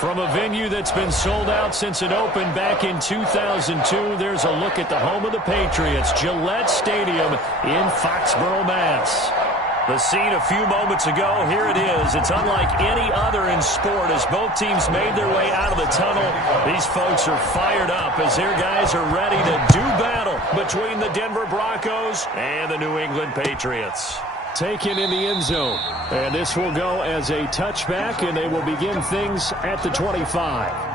From a venue that's been sold out since it opened back in 2002, there's a look at the home of the Patriots, Gillette Stadium in Foxborough, Mass. The scene a few moments ago, here it is. It's unlike any other in sport as both teams made their way out of the tunnel. These folks are fired up as their guys are ready to do battle between the Denver Broncos and the New England Patriots. Taken in the end zone. And this will go as a touchback, and they will begin things at the 25.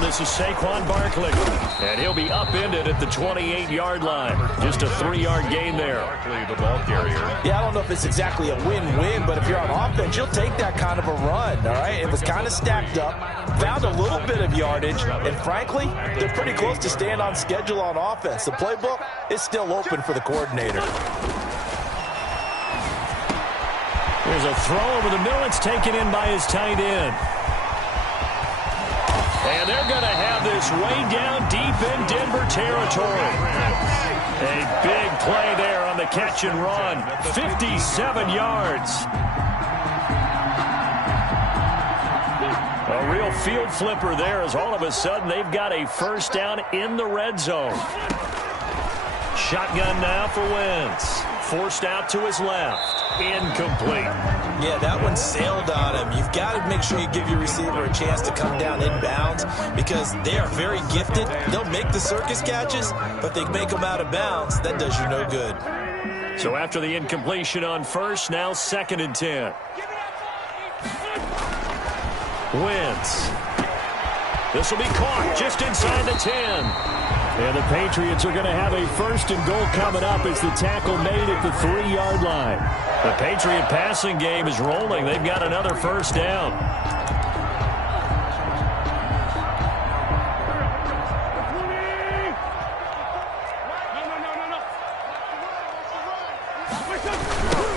This is Saquon Barkley, and he'll be upended at the 28-yard line. Just a 3-yard gain there. Barkley, the ball carrier. Yeah, I don't know if it's exactly a win-win, but if you're on offense, you'll take that kind of a run, all right? It was kind of stacked up, found a little bit of yardage, and frankly, they're pretty close to staying on schedule on offense. The playbook is still open for the coordinator. There's a throw over the middle. It's taken in by his tight end. And they're going to have this way down deep in Denver territory. A big play there on the catch and run. 57 yards. A real field flipper there as all of a sudden they've got a first down in the red zone. Shotgun now for Wentz. Forced out to his left. Incomplete. Yeah, that one sailed on him. You've got to make sure you give your receiver a chance to come down inbounds because they are very gifted. They'll make the circus catches, but they make them out of bounds. That does you no good. So after the incompletion on first, now 2nd and 10. Wentz. This will be caught just inside the 10. And the Patriots are going to have a 1st and goal coming up as the tackle made at the 3-yard line. The Patriot passing game is rolling. They've got another first down.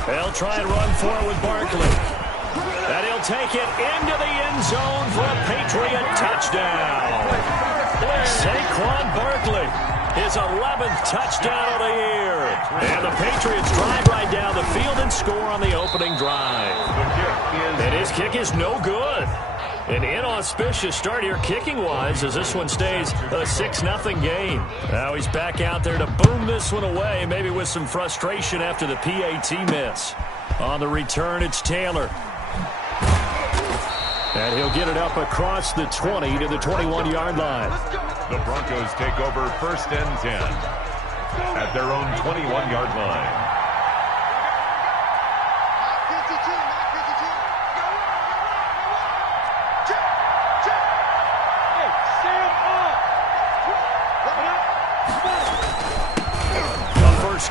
They'll try and run for it with Barkley. And he'll take it into the end zone for a Patriot touchdown. Saquon Barkley, his 11th touchdown of the year. And the Patriots drive right down the field and score on the opening drive. And his kick is no good. An inauspicious start here kicking-wise as this one stays a 6-0 game. Now he's back out there to boom this one away, maybe with some frustration after the PAT miss. On the return, it's Taylor. And he'll get it up across the 20 to the 21-yard line. The Broncos take over 1st and 10 at their own 21-yard line.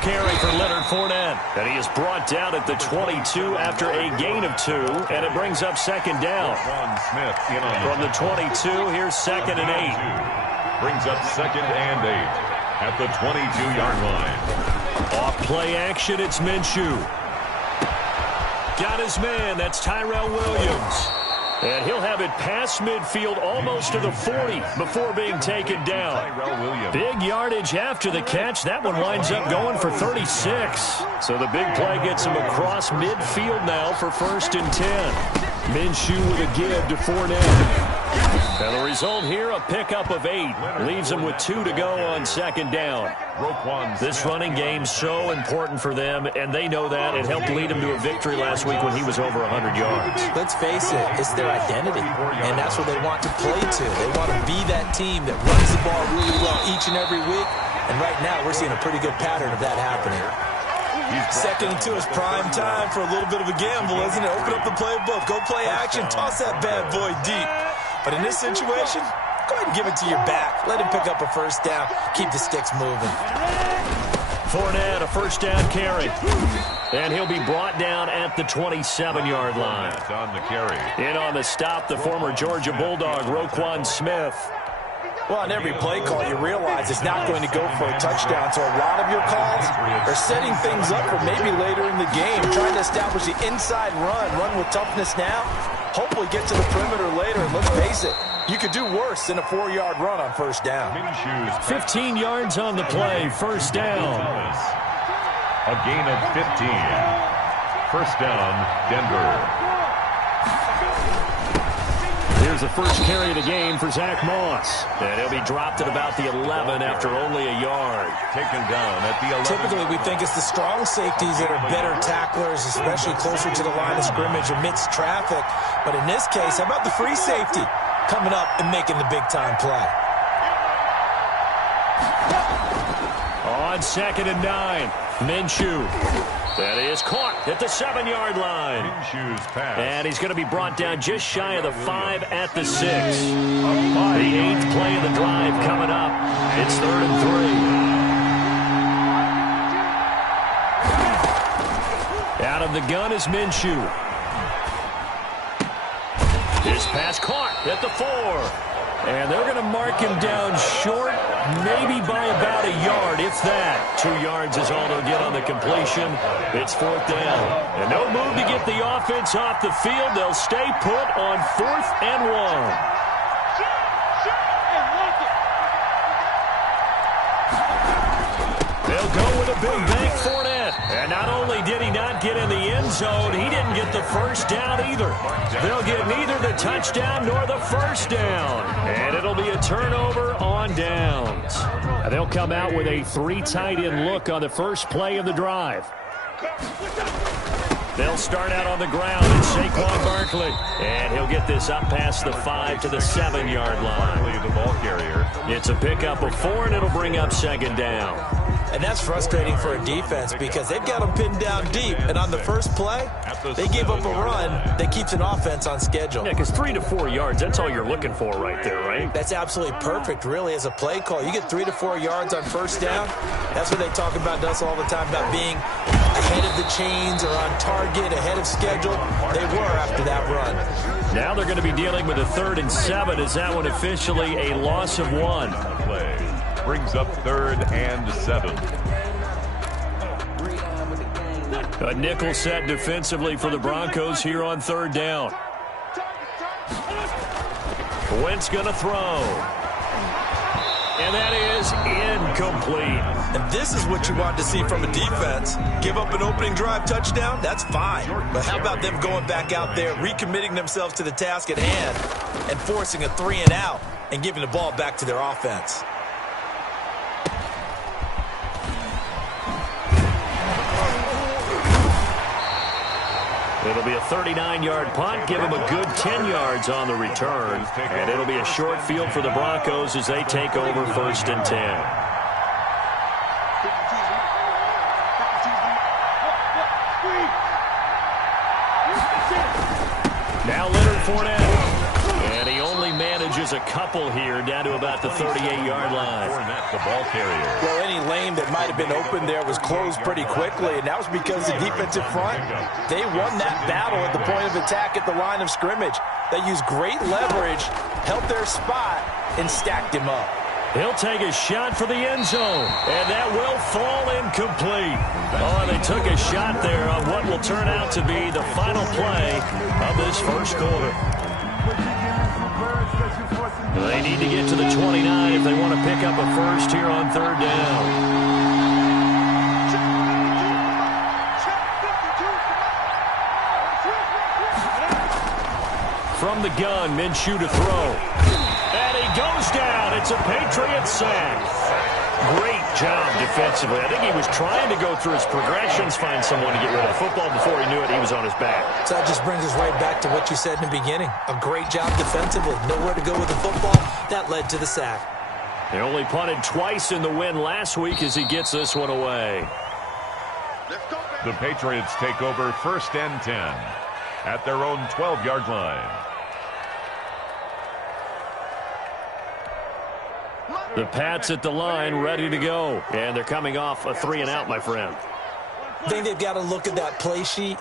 Carry for Leonard Fournette, and he is brought down at the 22 after a gain of 2, and it brings up 2nd down. Smith in on from the 22, here's 2nd and 8. Brings up 2nd and 8 at the 22-yard line. Off play action, it's Minshew. Got his man, that's Tyrell Williams. And he'll have it past midfield almost to the 40 before being taken down. Big yardage after the catch. That one winds up going for 36. So the big play gets him across midfield now for 1st and 10. Minshew with a give to Fournette. And the result here, a pickup of 8. Leaves him with 2 to go on 2nd down. This running game so important for them, and they know that. It helped lead him to a victory last week when he was over 100 yards. Let's face it, it's their identity, and that's what they want to play to. They want to be that team that runs the ball really well each and every week, and right now we're seeing a pretty good pattern of that happening. 2nd and 2 is prime time for a little bit of a gamble, isn't it? Open up the playbook, go play action, toss that bad boy deep. But in this situation, go ahead and give it to your back. Let him pick up a 1st down. Keep the sticks moving. Fournette, a 1st down carry. And he'll be brought down at the 27-yard line. On the carry. In on the stop, the former Georgia Bulldog, Roquan Smith. Well, on every play call, you realize it's not going to go for a touchdown. So a lot of your calls are setting things up for maybe later in the game, trying to establish the inside run with toughness now. Hopefully get to the perimeter later, and let's face it, you could do worse than a 4-yard run on first down. 15 yards on the play, first down. A gain of 15. First down, Denver. Here's the first carry of the game for Zach Moss. And he'll be dropped at about the 11 after only a yard. Taken down at the 11. Typically, we think it's the strong safeties that are better tacklers, especially closer to the line of scrimmage amidst traffic. But in this case, how about the free safety coming up and making the big-time play? On 2nd and 9, Minshew. That is caught at the 7-yard line. Minshew's pass. And he's going to be brought down just shy of the 5 at the 6. The 8th play of the drive coming up. It's 3rd and 3. Out of the gun is Minshew. His pass caught at the 4. And they're going to mark him down short, maybe by about a yard, if that. 2 yards is all they'll get on the completion. It's 4th down. And no move to get the offense off the field. They'll stay put on 4th and 1. They'll go with a big bank Fournette. And not only did he not get in the end zone, he didn't get the first down either. They'll get neither the touchdown nor the first down. And it'll be a turnover on downs. They'll come out with a 3 tight end look on the first play of the drive. They'll start out on the ground. It's Saquon Barkley. And he'll get this up past the 5 to the 7-yard line. The ball carrier. It's a pickup of 4, and it'll bring up 2nd down. And that's frustrating for a defense because they've got them pinned down deep. And on the first play, they gave up a run that keeps an offense on schedule. Yeah, because 3 to 4 yards, that's all you're looking for right there, right? That's absolutely perfect, really, as a play call. You get 3 to 4 yards on first down. That's what they talk about us all the time, about being ahead of the chains or on target, ahead of schedule. They were after that run. Now they're going to be dealing with a 3rd and 7. Is that one officially a loss of 1? Play brings up 3rd and 7. A nickel set defensively for the Broncos here on 3rd down. Wentz going to throw. And that is incomplete. And this is what you want to see from a defense. Give up an opening drive touchdown, that's fine. But how about them going back out there, recommitting themselves to the task at hand, and forcing a 3 and out, and giving the ball back to their offense? It'll be a 39-yard punt. Give them a good 10 yards on the return. And it'll be a short field for the Broncos as they take over 1st and 10. Now Leonard Fournette. And he only manages a couple here down to about the 38-yard line. Fournette, the ball carrier. Well, any lane that might have been open there was closed pretty quickly, and that was because the defensive front, they won that battle at the point of attack at the line of scrimmage. They used great leverage, held their spot, and stacked him up. He'll take a shot for the end zone, and that will fall incomplete. Oh, they took a shot there on what will turn out to be the final play of this first quarter. They need to get to the 29 if they want to pick up a first here on 3rd down. From the gun, Minshew to throw. And he goes down. It's a Patriot sack. Great job defensively. I think he was trying to go through his progressions, find someone to get rid of the football. Before he knew it, he was on his back. So that just brings us right back to what you said in the beginning. A great job defensively. Nowhere to go with the football. That led to the sack. They only punted twice in the win last week as he gets this one away. The Patriots take over 1st and 10 at their own 12-yard line. The Pats at the line, ready to go. And they're coming off a 3 and out, my friend. I think they've got to look at that play sheet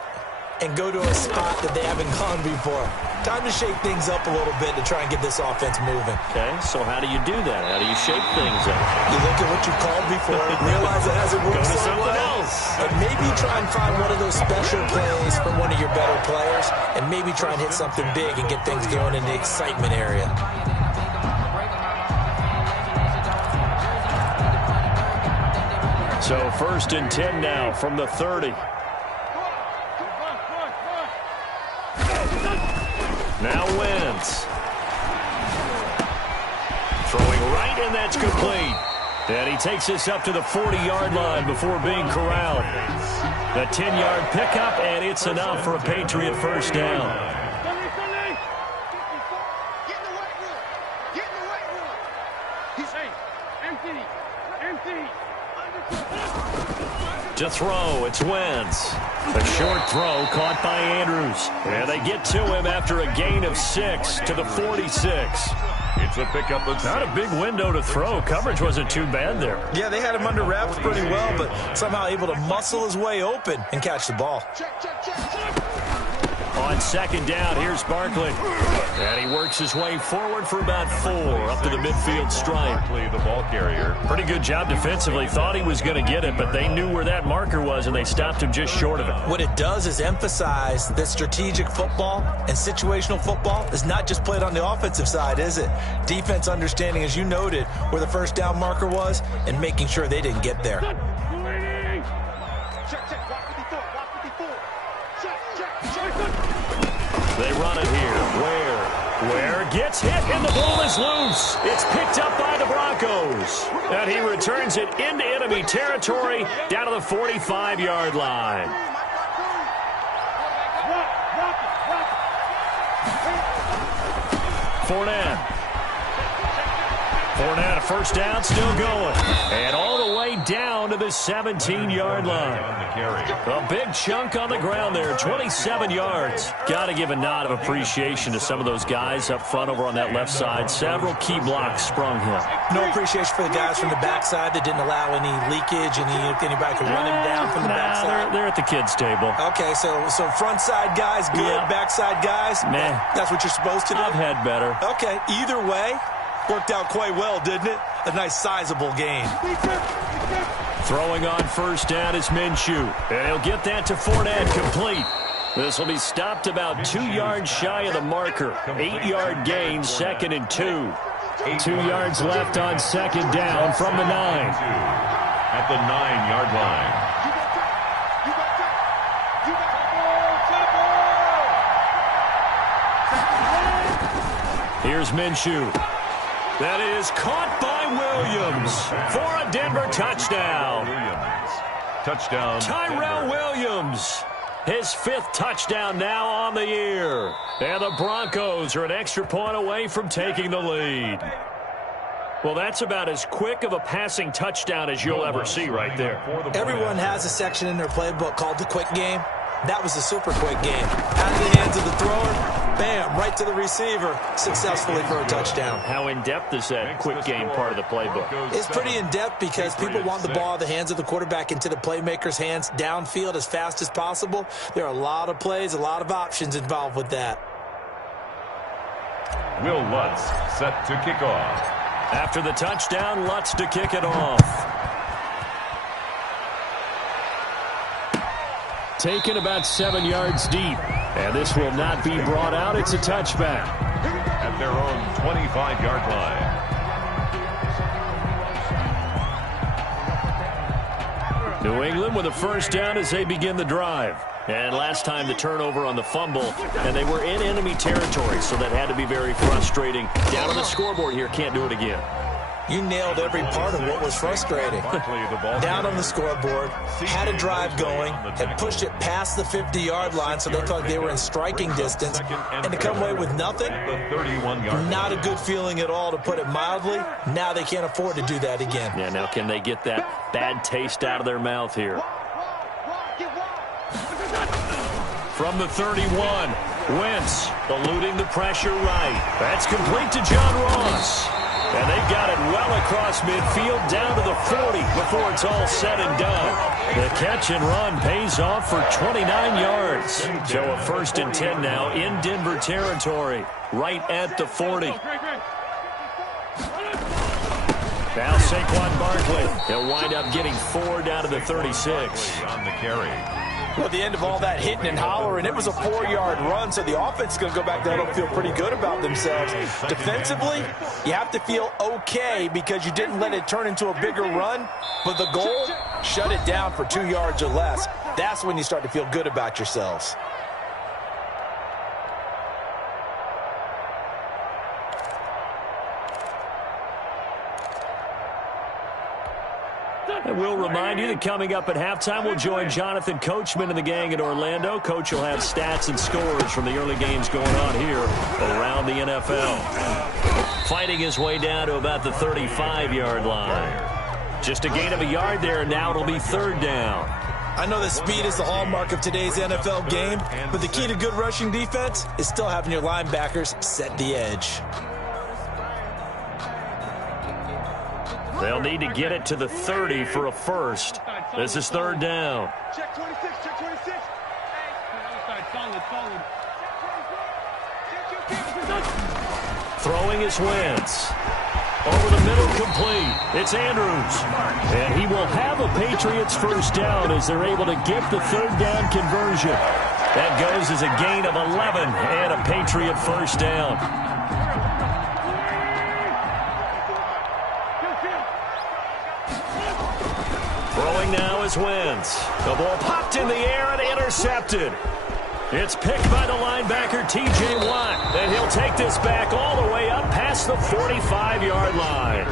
and go to a spot that they haven't gone before. Time to shake things up a little bit to try and get this offense moving. Okay, so how do you do that? How do you shake things up? You look at what you called before, realize it hasn't worked Go to so something well. else. And maybe try and find one of those special plays from one of your better players, and maybe try and hit something big and get things going in the excitement area. So 1st and 10 now from the 30. Now Wentz. Throwing right, and that's complete. And he takes this up to the 40-yard line before being corralled. The 10-yard pickup, and it's enough for a Patriot first down. To throw, it's Wentz. A short throw caught by Andrews. And they get to him after a gain of 6 to the 46. It's a pickup of Not a big window to throw. Coverage wasn't too bad there. Yeah, they had him under wraps pretty well, but somehow able to muscle his way open and catch the ball. On 2nd down, here's Barkley. And he works his way forward for about 4 up to the midfield stripe. Barkley, the ball carrier. Pretty good job defensively. Thought he was going to get it, but they knew where that marker was, and they stopped him just short of it. What it does is emphasize that strategic football and situational football is not just played on the offensive side, is it? Defense understanding, as you noted, where the first down marker was and making sure they didn't get there. They run it here. Where gets hit, and the ball is loose. It's picked up by the Broncos. And he returns it into enemy territory down to the 45-yard line. Fournette, a first down, still going. And all the way down to the 17-yard line. A big chunk on the ground there, 27 yards. Got to give a nod of appreciation to some of those guys up front over on that left side. Several key blocks sprung him. No appreciation for the guys from the backside that didn't allow any leakage, anybody could run him down from the backside. They're at the kids' table. Okay, so front side guys good, Yeah. backside guys, Meh. That's what you're supposed to do? I've had better. Okay, either way, worked out quite well, didn't it? A nice sizable gain. Throwing on first down is Minshew. And he'll get that to Fournette, complete. This will be stopped about 2 yards shy of the marker. 8-yard gain, 2nd and 2. 2 yards left on 2nd down from the 9. At the 9-yard line. Here's Minshew. That is caught by Williams for a Denver touchdown. Touchdown. Tyrell Williams. His 5th touchdown now on the year. And the Broncos are an extra point away from taking the lead. Well, that's about as quick of a passing touchdown as you'll ever see right there. Everyone has a section in their playbook called the quick game. That was a super quick game. Out of the hands of the thrower, bam, right to the receiver, successfully for a touchdown. How in-depth is that quick game part of the playbook? It's pretty in-depth because people want the ball out of the hands of the quarterback into the playmaker's hands downfield as fast as possible. There are a lot of plays, a lot of options involved with that. Will Lutz set to kick off. After the touchdown, Lutz to kick it off. Taken about 7 yards deep. And this will not be brought out. It's a touchback. At their own 25-yard line. New England with a first down as they begin the drive. And last time the turnover on the fumble, and they were in enemy territory, so that had to be very frustrating. Down on the scoreboard here, can't do it again. You nailed every part of what was frustrating. Down on the scoreboard, had a drive going, had pushed it past the 50-yard line so they thought they were in striking distance, and to come away with nothing, not a good feeling at all, to put it mildly. Now they can't afford to do that again. Yeah, now can they get that bad taste out of their mouth here? From the 31, Wentz eluding the pressure right. That's complete to John Ross. And they've got it well across midfield down to the 40 before it's all said and done. The catch and run pays off for 29 yards. So a 1st and 10 now in Denver territory, right at the 40. Now Saquon Barkley. He'll wind up getting 4 down to the 36. On the carry. Well, at the end of all that hitting and hollering, it was a 4-yard run, so the offense is going to go back there and feel pretty good about themselves. Defensively, you have to feel okay because you didn't let it turn into a bigger run, but the goal, shut it down for 2 yards or less. That's when you start to feel good about yourselves. And we'll remind you that coming up at halftime, we'll join Jonathan Coachman and the gang in Orlando. Coach will have stats and scores from the early games going on here around the NFL. Fighting his way down to about the 35-yard line. Just a gain of a yard there, and now it'll be 3rd down. I know that speed is the hallmark of today's NFL game, but the key to good rushing defense is still having your linebackers set the edge. They'll need to get it to the 30 for a first. This is 3rd down. Check 26, check 26. Throwing his Wentz. Over the middle, complete. It's Andrews. And he will have a Patriots 1st down as they're able to get the 3rd down conversion. That goes as a gain of 11 and a Patriot 1st down. Throwing now is Wentz. The ball popped in the air and intercepted. It's picked by the linebacker, T.J. Watt. And he'll take this back all the way up past the 45-yard line.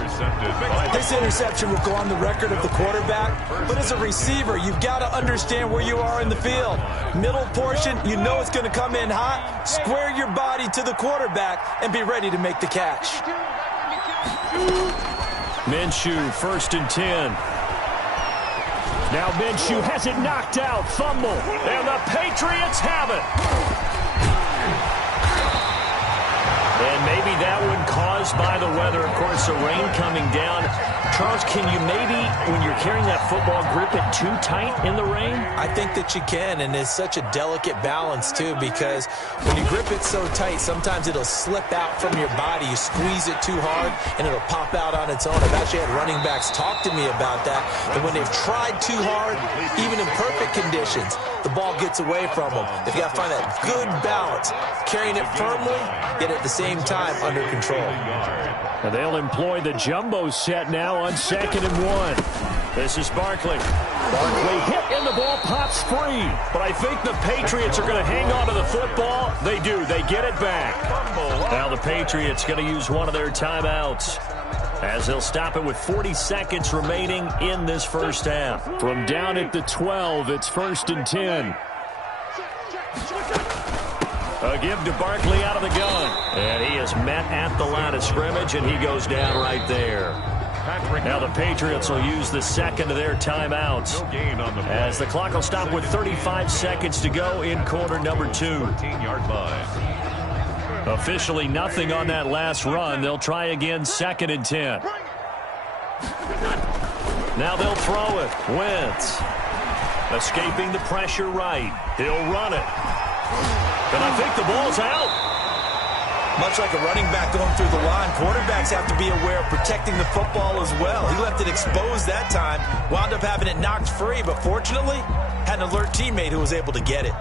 This interception will go on the record of the quarterback, but as a receiver, you've got to understand where you are in the field. Middle portion, you know it's going to come in hot. Square your body to the quarterback and be ready to make the catch. Minshew, 1st and 10. Now Minshew has it knocked out. Fumble. And the Patriots have it. And maybe that one caused by the weather. Of course, the rain coming down. Charles, can you maybe, when you're carrying that football, grip it too tight in the rain? I think that you can, and it's such a delicate balance, too, because when you grip it so tight, sometimes it'll slip out from your body. You squeeze it too hard, and it'll pop out on its own. I've actually had running backs talk to me about that, and when they've tried too hard, even in perfect conditions, the ball gets away from them. They've got to find that good balance, carrying it firmly, yet at the same time under control. And they'll employ the jumbo set now on 2nd and 1. This is Barkley. Barkley hit and the ball pops free. But I think the Patriots are going to hang on to the football. They do. They get it back. Now the Patriots going to use one of their timeouts as they'll stop it with 40 seconds remaining in this 1st half. From down at the 12, it's 1st and 10. A give to Barkley out of the gun. And he is met at the line of scrimmage, and he goes down right there. Now the Patriots will use the 2nd of their timeouts as the clock will stop with 35 seconds to go in quarter number 2. 13-yard line. Officially nothing on that last run. They'll try again 2nd and 10. Now they'll throw it. Wentz escaping the pressure right. He'll run it. And I think the ball's out. Much like a running back going through the line, quarterbacks have to be aware of protecting the football as well. He left it exposed that time, wound up having it knocked free, but fortunately, had an alert teammate who was able to get it.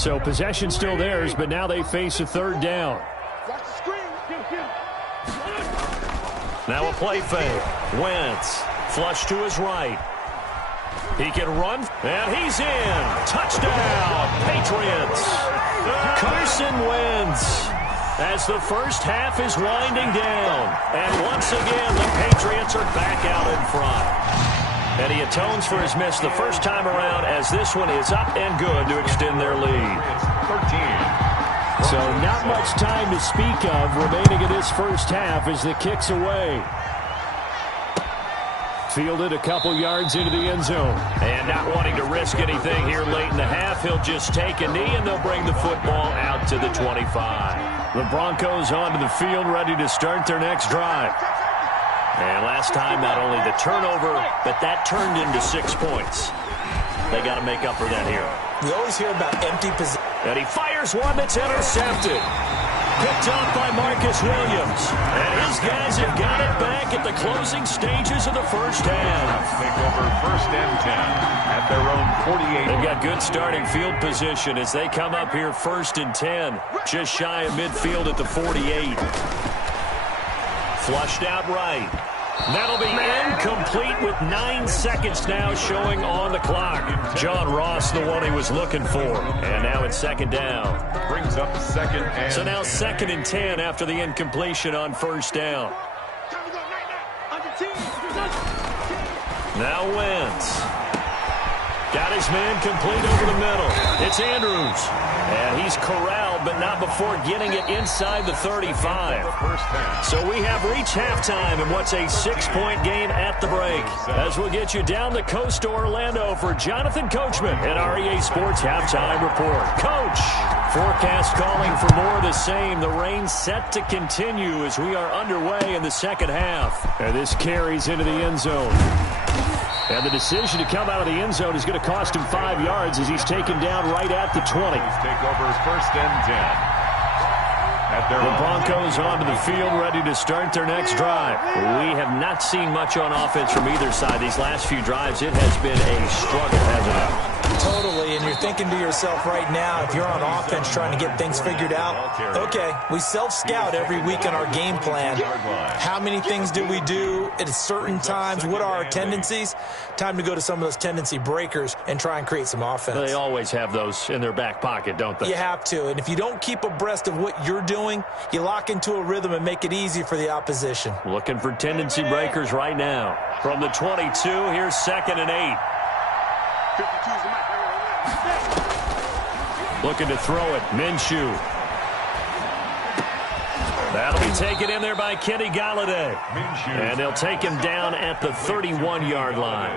So possession still theirs, but now they face a 3rd down. Now a play fake. Wentz, flush to his right. He can run, and he's in. Touchdown, Patriots. Carson Wentz as the 1st half is winding down. And once again, the Patriots are back out in front. And he atones for his miss the first time around as this one is up and good to extend their lead. 13. So not much time to speak of remaining in this 1st half as the kick's away. Fielded a couple yards into the end zone. And not wanting to risk anything here late in the half, he'll just take a knee and they'll bring the football out to the 25. The Broncos onto the field, ready to start their next drive. And last time, not only the turnover, but that turned into 6 points. They got to make up for that here. We always hear about empty possession. And he fires one that's intercepted. Picked off by Marcus Williams. And his guys have got it back at the closing stages of the first half. Take over 1st and 10 at their own 48. They've got good starting field position as they come up here 1st and 10. Just shy of midfield at the 48. Flushed out right. That'll be incomplete with 9 seconds now showing on the clock. John Ross, the one he was looking for. And now it's 2nd down. Brings up 2nd and So now 2nd and 10 after the incompletion on 1st down. Now Wentz. Got his man complete over the middle. It's Andrews. And he's corralled, but not before getting it inside the 35. So we have reached halftime in what's a 6-point game at the break. As we'll get you down the coast to Orlando for Jonathan Coachman at REA Sports Halftime Report. Coach, forecast calling for more of the same. The rain set to continue as we are underway in the second half. And this carries into the end zone. And the decision to come out of the end zone is going to cost him 5 yards as he's taken down right at the 20. Take over 1st and 10. The Broncos onto the field, ready to start their next drive. We have not seen much on offense from either side. These last few drives, it has been a struggle, hasn't it? Totally, and you're thinking to yourself right now, if you're on offense trying to get things figured out, okay, we self-scout every week in our game plan. How many things do we do at certain times? What are our tendencies? Time to go to some of those tendency breakers and try and create some offense. They always have those in their back pocket, don't they? You have to, and if you don't keep abreast of what you're doing, you lock into a rhythm and make it easy for the opposition. Looking for tendency breakers right now. From the 22, here's 2nd and 8. Looking to throw it. Minshew. That'll be taken in there by Kenny Galladay. And they'll take him down at the 31-yard line.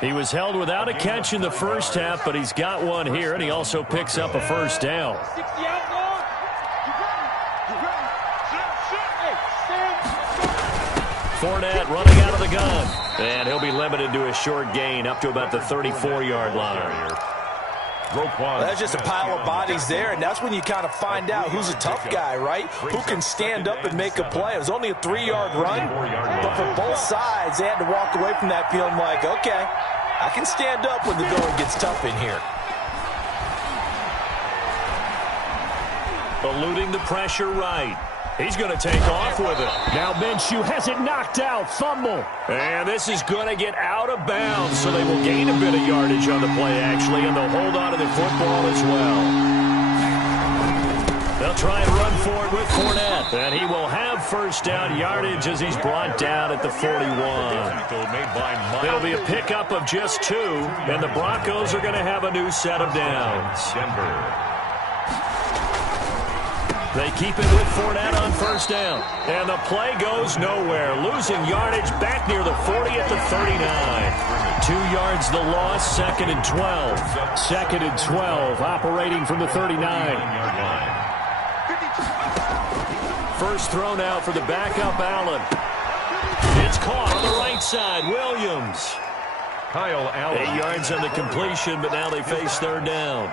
He was held without a catch in the first half, but he's got one here, and he also picks up a 1st down. Fournette running out of the gun. And he'll be limited to a short gain up to about the 34-yard line. That's just a pile of bodies there, and that's when you kind of find out who's a tough guy, right? Who can stand up and make a play. It was only a 3-yard run, but for both sides, they had to walk away from that field like, okay, I can stand up when the going gets tough in here. Eluding the pressure right. He's going to take off with it. Now Minshew has it knocked out. Fumble. And this is going to get out of bounds, so they will gain a bit of yardage on the play, actually, and they'll hold on to the football as well. They'll try and run for it with Fournette. And he will have 1st down yardage as he's brought down at the 41. It'll be a pickup of just 2, and the Broncos are going to have a new set of downs. They keep it with Fournette on 1st down. And the play goes nowhere. Losing yardage back near the 40 at the 39. 2 yards the loss, 2nd and 12. 2nd and 12, operating from the 39. First throw now for the backup, Allen. It's caught on the right side, Williams. Kyle Allen. 8 yards on the completion, but now they face 3rd down.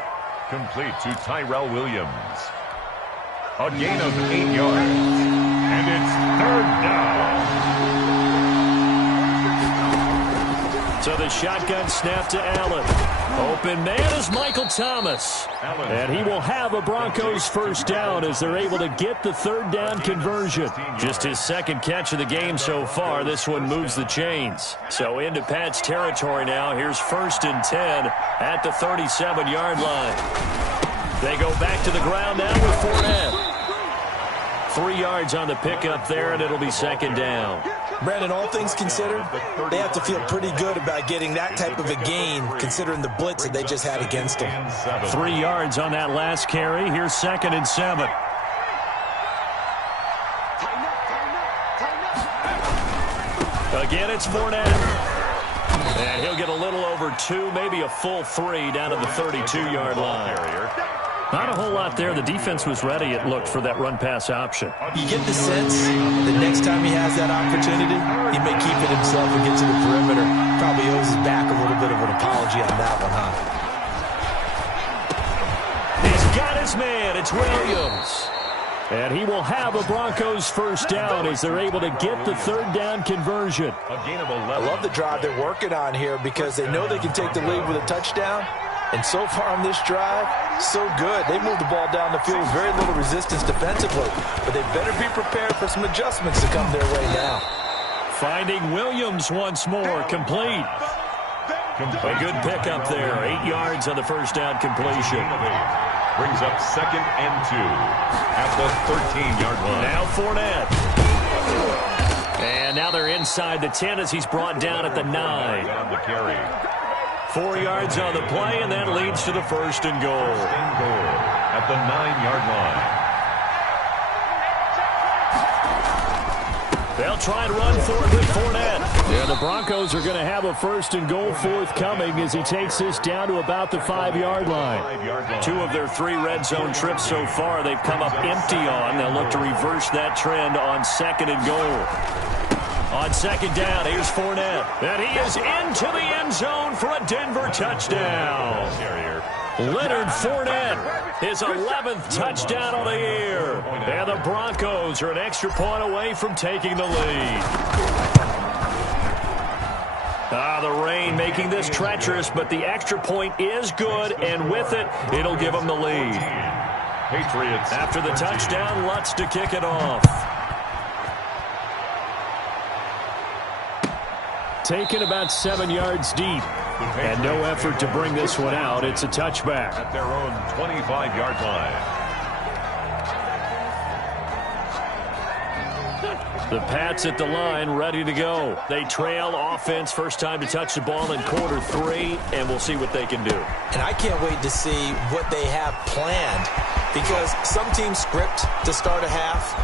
Complete to Tyrell Williams. A gain of 8 yards. And it's 3rd down. So the shotgun snap to Allen. Open man is Michael Thomas. And he will have a Broncos 1st down as they're able to get the 3rd down conversion. Just his 2nd catch of the game so far. This one moves the chains. So into Pat's territory now. Here's 1st and 10 at the 37-yard line. They go back to the ground now with Fournette. 3 yards on the pickup there, and it'll be 2nd down. Brandon, all things considered, they have to feel pretty good about getting that type of a gain, considering the blitz that they just had against them. 3 yards on that last carry. Here's 2nd and 7. Again, it's Fournette. And he'll get a little over 2, maybe a full 3 down to the 32-yard line. Not a whole lot there. The defense was ready, it looked, for that run-pass option. You get the sense that next time he has that opportunity, he may keep it himself and get to the perimeter. Probably owes his back a little bit of an apology on that one, huh? He's got his man. It's Williams. And he will have a Broncos first down as they're able to get the third down conversion. I love the drive they're working on here because they know they can take the lead with a touchdown. And so far on this drive, so good. They moved the ball down the field with very little resistance defensively. But they better be prepared for some adjustments to come their way now. Finding Williams once more, complete. A good pickup there. 8 yards on the first down completion. Brings up 2nd and 2 at the 13-yard line. Now Fournette. And now they're inside the 10 as he's brought down at the 9. Down the carry. 4 yards on the play, and that leads to the first and goal. First and goal at the 9-yard line. They'll try and run for it with Fournette. Yeah, the Broncos are going to have a first and goal forthcoming as he takes this down to about the 5-yard line. 2 of their 3 red zone trips so far they've come up empty on. They'll look to reverse that trend on 2nd and goal. On 2nd down, here's Fournette. And he is into the end zone for a Denver touchdown. Leonard Fournette, his 11th touchdown of the year. And the Broncos are an extra point away from taking the lead. The rain making this treacherous, but the extra point is good, and with it, it'll give them the lead. Patriots. After the touchdown, Lutz to kick it off. Taken about 7 yards deep. And no effort to bring this one out. It's a touchback. At their own 25-yard line. The Pats at the line, ready to go. They trail offense, first time to touch the ball in quarter 3, and we'll see what they can do. And I can't wait to see what they have planned because some teams script to start a half.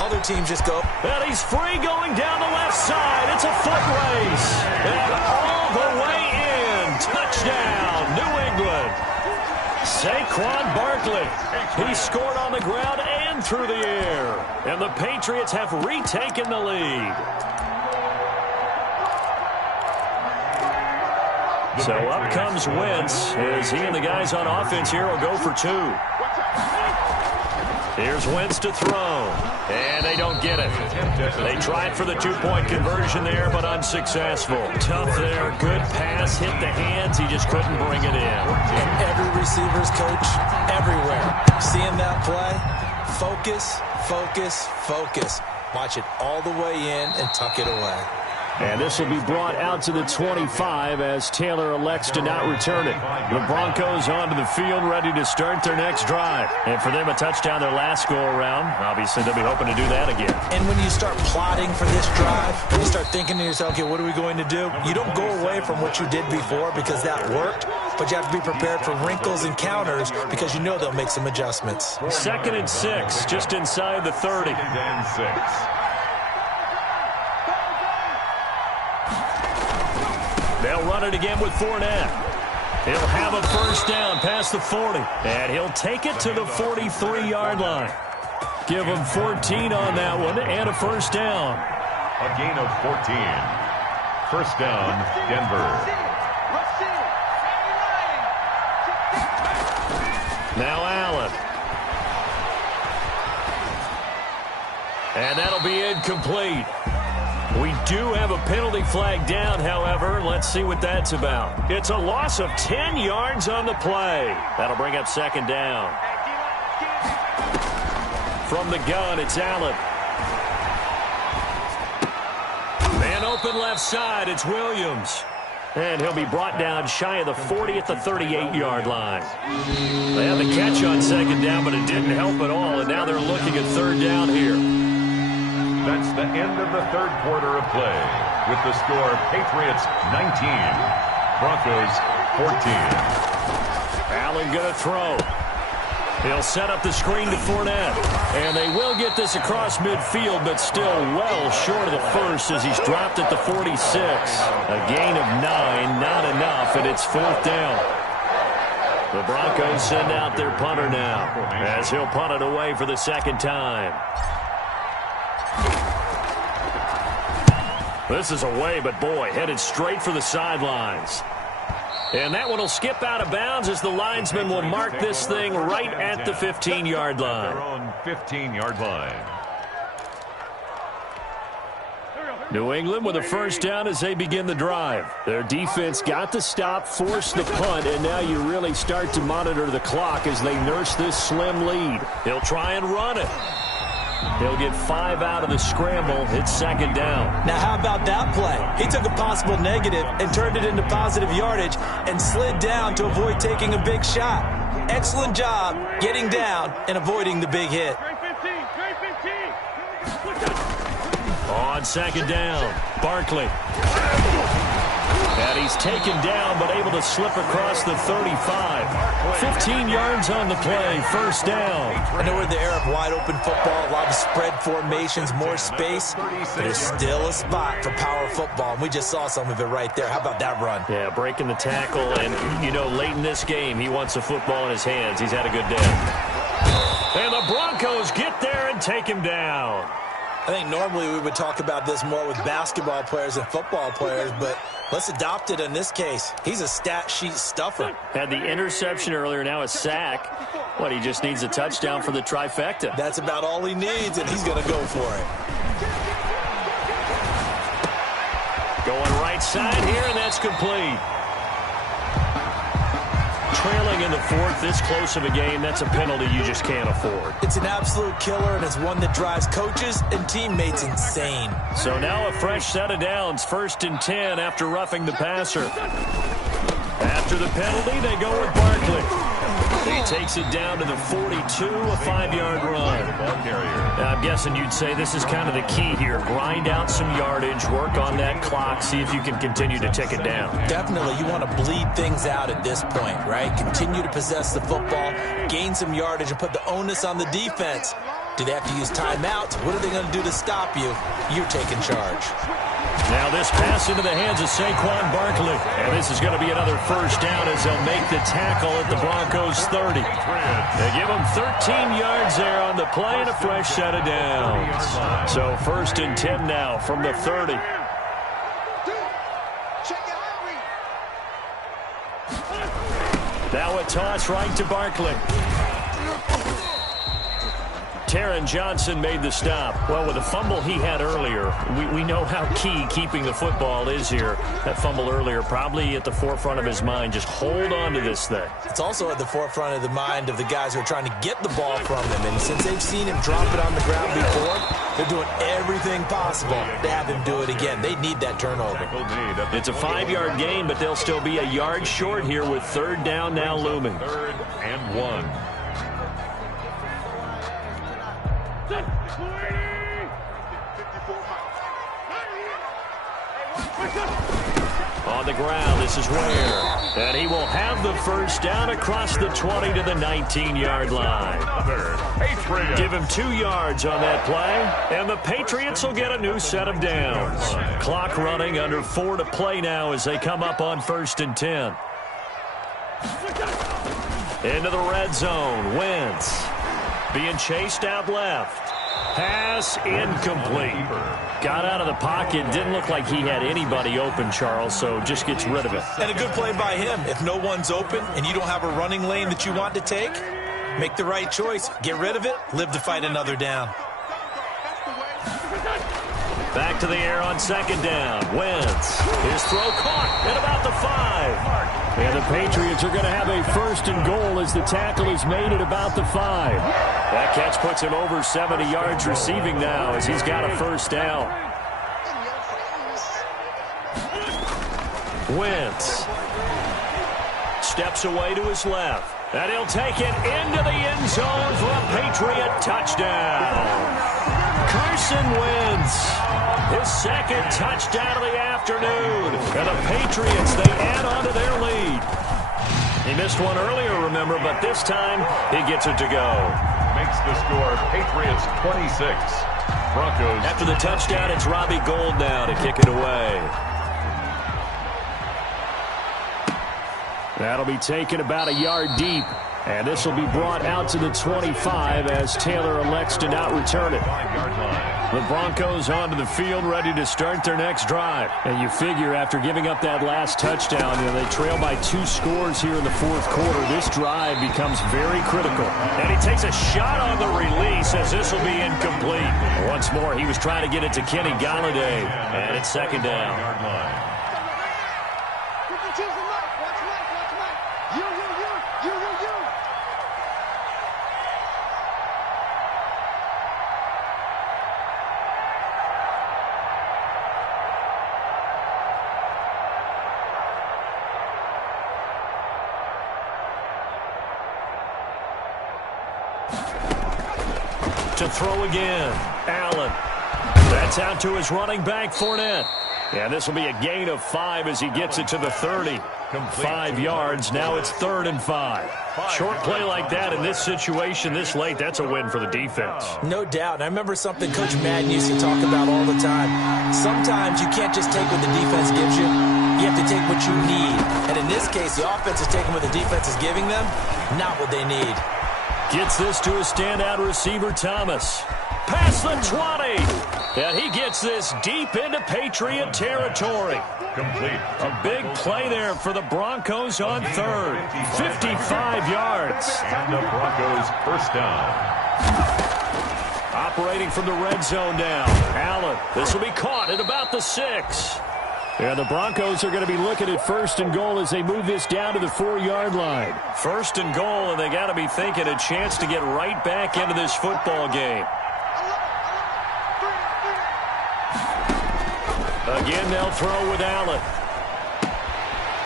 Other teams just go. And he's free going down the left side. It's a foot race. And all the way in. Touchdown, New England. Saquon Barkley. He scored on the ground and through the air. And the Patriots have retaken the lead. So up comes Wentz as he and the guys on offense here will go for 2. Here's Wentz to throw. And they don't get it. They tried for the 2-point conversion there, but unsuccessful. Tough there. Good pass. Hit the hands. He just couldn't bring it in. And every receiver's coach everywhere. Seeing that play, focus, focus, focus. Watch it all the way in and tuck it away. And this will be brought out to the 25 as Taylor elects to not return it. The Broncos onto the field ready to start their next drive. And for them, a touchdown their last go-around. Obviously, they'll be hoping to do that again. And when you start plotting for this drive, you start thinking to yourself, okay, what are we going to do? You don't go away from what you did before because that worked, but you have to be prepared for wrinkles and counters because you know they'll make some adjustments. 2nd and 6, just inside the 30. 2nd and 6. They'll run it again with Fournette. He'll have a first down past the 40. And he'll take it to the 43-yard line. Give him 14 on that one and a first down. A gain of 14. First down, Denver. Now Allen. And that'll be incomplete. We do have a penalty flag down, however. Let's see what that's about. It's a loss of 10 yards on the play. That'll bring up 2nd down. From the gun, it's Allen. Man open left side, it's Williams. And he'll be brought down shy of the 40 at the 38-yard line. They had the catch on 2nd down, but it didn't help at all, and now they're looking at 3rd down here. That's the end of the 3rd quarter of play. With the score, Patriots 19, Broncos 14. Allen going to throw. He'll set up the screen to Fournette. And they will get this across midfield, but still well short of the first as he's dropped at the 46. A gain of 9, not enough, and it's 4th down. The Broncos send out their punter now, as he'll punt it away for the second time. This is away, but boy, headed straight for the sidelines. And that one will skip out of bounds as the linesman will mark this thing right at the 15-yard line. Their own 15-yard line. New England with a first down as they begin the drive. Their defense got the stop, forced the punt, and now you really start to monitor the clock as they nurse this slim lead. He'll try and run it. He'll get 5 out of the scramble. It's second down. Now, how about that play? He took a possible negative and turned it into positive yardage and slid down to avoid taking a big shot. Excellent job getting down and avoiding the big hit. On second down, Barkley. And he's taken down, but able to slip across the 35. 15 yards on the play, first down. I know we're in the era of wide-open football, a lot of spread formations, more space, but there's still a spot for power football, and we just saw some of it right there. How about that run? Yeah, breaking the tackle, and, you know, late in this game, he wants the football in his hands. He's had a good day. And the Broncos get there and take him down. I think normally we would talk about this more with basketball players and football players, but let's adopt it in this case. He's a stat sheet stuffer. Had the interception earlier, now a sack. What, he just needs a touchdown for the trifecta. That's about all he needs, and he's going to go for it. Going right side here, and that's complete. Trailing in the fourth, this close of a game, that's a penalty you just can't afford. It's an absolute killer, and it's one that drives coaches and teammates insane. So now a fresh set of downs, 1st and 10 after roughing the passer. After the penalty, they go with Barkley. He takes it down to the 42, a 5-yard run. Now, I'm guessing you'd say this is kind of the key here. Grind out some yardage, work on that clock, see if you can continue to tick it down. Definitely, you want to bleed things out at this point, right? Continue to possess the football, gain some yardage, and put the onus on the defense. Do they have to use timeouts? What are they going to do to stop you? You're taking charge. Now this pass into the hands of Saquon Barkley. And this is going to be another first down as they'll make the tackle at the Broncos 30. They give them 13 yards there on the play and a fresh set of downs. So 1st and 10 now from the 30. Now a toss right to Barkley. Taron Johnson made the stop. Well, with the fumble he had earlier, we know how key keeping the football is here. That fumble earlier probably at the forefront of his mind. Just hold on to this thing. It's also at the forefront of the mind of the guys who are trying to get the ball from him. And since they've seen him drop it on the ground before, they're doing everything possible to have him do it again. They need that turnover. It's a 5-yard gain, but they'll still be a yard short here with 3rd down now looming. 3rd and 1. On the ground, this is Ware. And he will have the first down across the 20 to the 19-yard line. Give him 2 yards on that play, and the Patriots will get a new set of downs. Clock running, under 4 to play now as they come up on 1st and 10. Into the red zone, Wentz. Being chased out left. Pass incomplete. Got out of the pocket. Didn't look like he had anybody open, Charles, so just gets rid of it. And a good play by him. If no one's open and you don't have a running lane that you want to take, make the right choice. Get rid of it. Live to fight another down. Back to the air on 2nd down. Wentz. His throw caught at about the 5. And the Patriots are going to have a 1st and goal as the tackle is made at about the 5. That catch puts him over 70 yards receiving now as he's got a 1st down. Wentz steps away to his left. And he'll take it into the end zone for a Patriot touchdown. Carson Wentz, his 2nd touchdown of the afternoon. And the Patriots, they add on to their lead. He missed one earlier, remember, but this time he gets it to go. Makes the score Patriots 26. Broncos. After the touchdown, it's Robbie Gould now to kick it away. That'll be taken about a yard deep. And this will be brought out to the 25 as Taylor elects to not return it. The Broncos onto the field ready to start their next drive. And you figure after giving up that last touchdown, they trail by 2 scores here in the fourth quarter. This drive becomes very critical. And he takes a shot on the release as this will be incomplete. Once more, he was trying to get it to Kenny Galladay. And it's second down. To throw again, Allen. That's out to his running back, Fournette. Yeah, this will be a gain of 5 as he gets it to the 30. 5 yards, now it's 3rd and 5. Short play like that in this situation this late, that's a win for the defense. No doubt. And I remember something Coach Madden used to talk about all the time. Sometimes you can't just take what the defense gives you. You have to take what you need. And in this case, the offense is taking what the defense is giving them, not what they need. Gets this to a standout receiver, Thomas. Past the 20. And he gets this deep into Patriot territory. Complete. A big play there for the Broncos on 3rd. 55 yards. And the Broncos first down. Operating from the red zone now. Allen. This will be caught at about the 6. Yeah, the Broncos are going to be looking at 1st and goal as they move this down to the 4-yard line. 1st and goal, and they got to be thinking a chance to get right back into this football game. Again, they'll throw with Allen.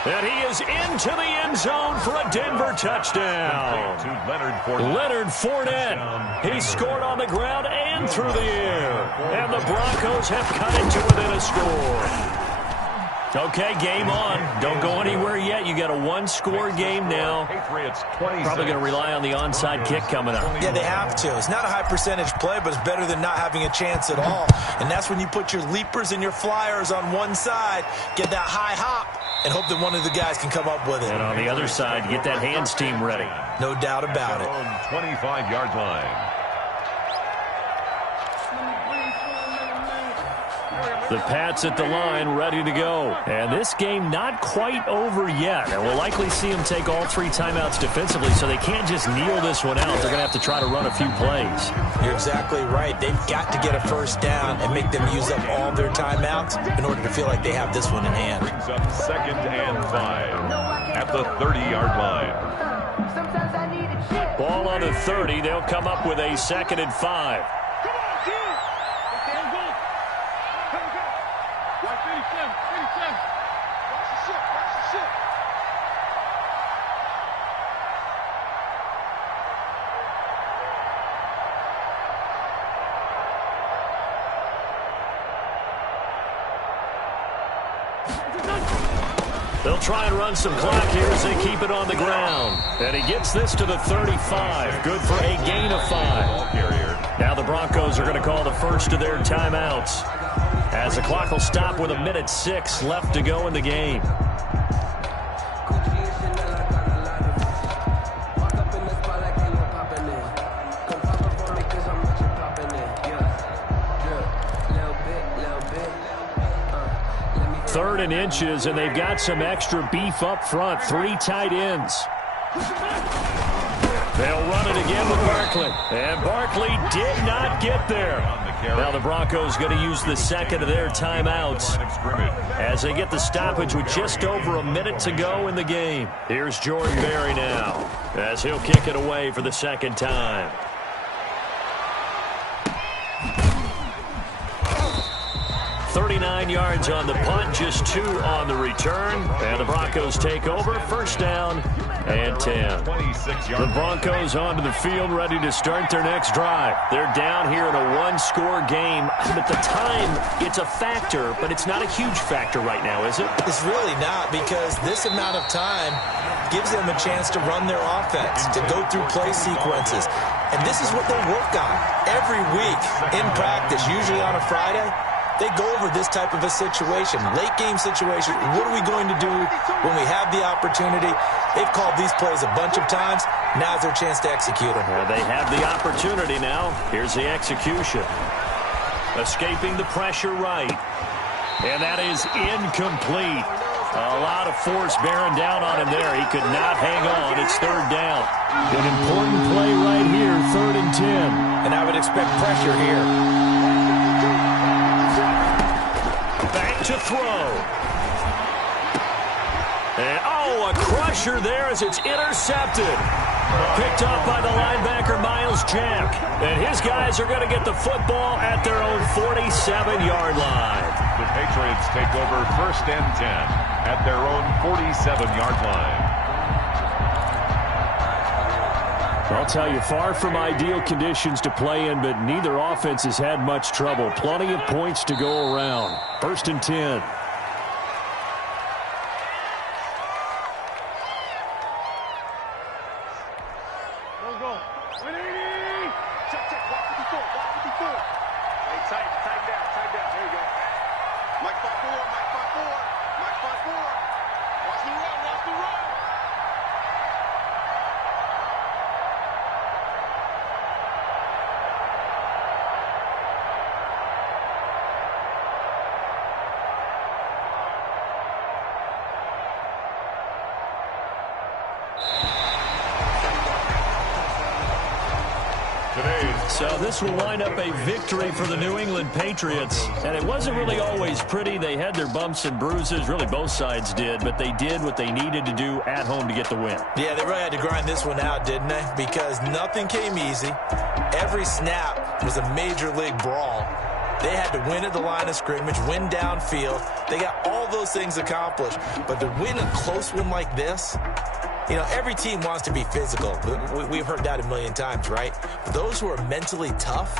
And he is into the end zone for a Denver touchdown. To Leonard Fournette. He scored on the ground and through the air. And the Broncos have cut it to within a score. Okay, game on. Don't go anywhere yet. You got a 1-score game now. Probably going to rely on the onside kick coming up. Yeah, they have to. It's not a high-percentage play, but it's better than not having a chance at all. And that's when you put your leapers and your flyers on one side, get that high hop, and hope that one of the guys can come up with it. And on the other side, get that hands team ready. No doubt about it. 25-yard line. The Pats at the line, ready to go. And this game not quite over yet. And we'll likely see them take all 3 timeouts defensively, so they can't just kneel this one out. They're going to have to try to run a few plays. You're exactly right. They've got to get a first down and make them use up all their timeouts in order to feel like they have this one in hand. Brings up 2nd and 5 at the 30-yard line. Ball on the 30. They'll come up with a 2nd and 5. They'll try and run some clock here as they keep it on the ground. And he gets this to the 35. Good for a gain of 5. Now the Broncos are going to call the first of their timeouts, as the clock will stop with 1:06 left to go in the game. Third and inches, and they've got some extra beef up front. 3 tight ends. They'll run it again with Barkley. And Barkley did not get there. Now the Broncos going to use the 2nd of their timeouts as they get the stoppage with just over 1 minute to go in the game. Here's Jordan Berry now as he'll kick it away for the 2nd time. Yards on the punt, just 2 on the return. And the Broncos take over. First down and 10. The Broncos onto the field, ready to start their next drive. They're down here in a 1-score game. At the time, it's a factor, but it's not a huge factor right now, is it? It's really not, because this amount of time gives them a chance to run their offense, to go through play sequences. And this is what they work on every week in practice, usually on a Friday. they go over this type of a situation, late game situation. What are we going to do when we have the opportunity? They've called these plays a bunch of times. Now's their chance to execute them. They have the opportunity now. Here's the execution. Escaping the pressure right. And that is incomplete. A lot of force bearing down on him there. He could not hang on. It's third down. An important play right here, 3rd and 10. And I would expect pressure here. Back to throw. And, a crusher there as it's intercepted. Picked up by the linebacker, Miles Jack. And his guys are going to get the football at their own 47-yard line. The Patriots take over 1st and 10 at their own 47-yard line. I'll tell you, far from ideal conditions to play in, but neither offense has had much trouble. Plenty of points to go around. 1st and 10. So this will wind up a victory for the New England Patriots. And it wasn't really always pretty. They had their bumps and bruises. Really, both sides did. But they did what they needed to do at home to get the win. Yeah, they really had to grind this one out, didn't they? Because nothing came easy. Every snap was a major league brawl. They had to win at the line of scrimmage, win downfield. They got all those things accomplished. But to win a close one like this, you know, every team wants to be physical. We've heard that a million times, right? But those who are mentally tough,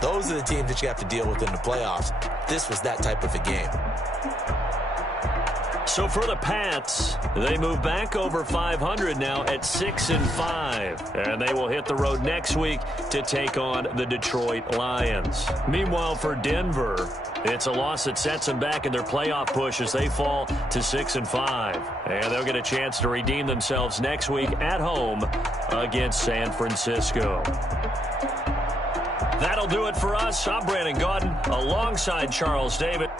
those are the teams that you have to deal with in the playoffs. This was that type of a game. So for the Pats, they move back over 500 now at 6-5. And they will hit the road next week to take on the Detroit Lions. Meanwhile, for Denver, it's a loss that sets them back in their playoff push as they fall to 6-5. And they'll get a chance to redeem themselves next week at home against San Francisco. That'll do it for us. I'm Brandon Gaudin alongside Charles David.